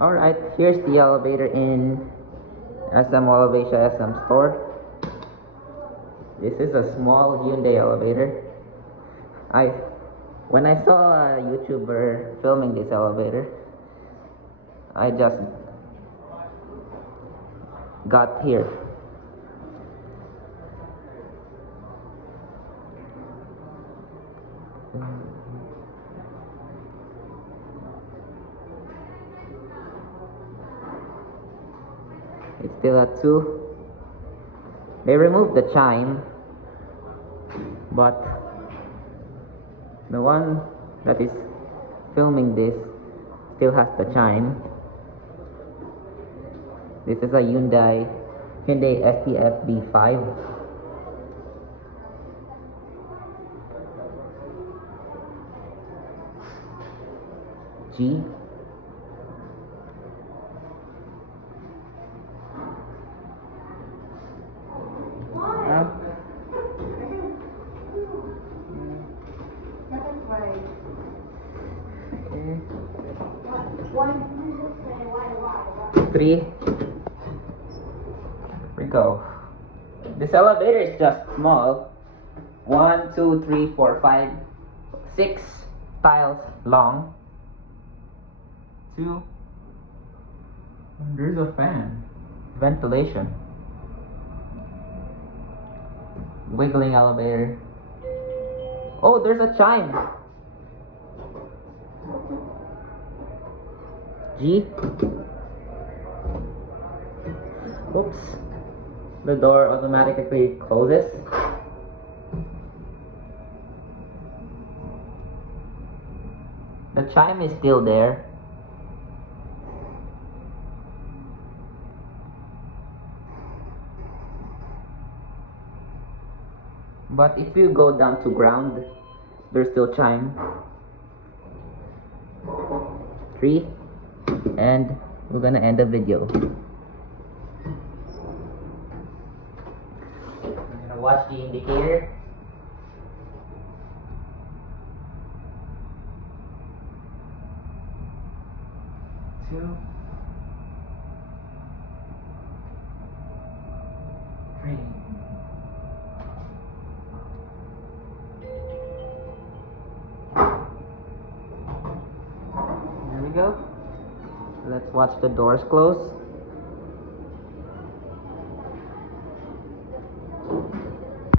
Alright, here's the elevator in SM Mall of Asia SM store. This is a small Hyundai elevator. When I saw a YouTuber filming this elevator, I just got here. It's still at 2. They removed the chime, but the one that is filming this still has the chime. This is a Hyundai STF B5. G. Three. Here we go. This elevator is just small. 1, 2, 3, 4, 5, 6 tiles long. 2. There's a fan. Ventilation. Wiggling elevator. Oh, there's a chime. G. Oops. The door automatically closes. The chime is still there. But if you go down to ground, there's still chime. 3. And we're gonna end the video. I'm gonna watch the indicator. 2, 3. There we go. Let's watch the doors close.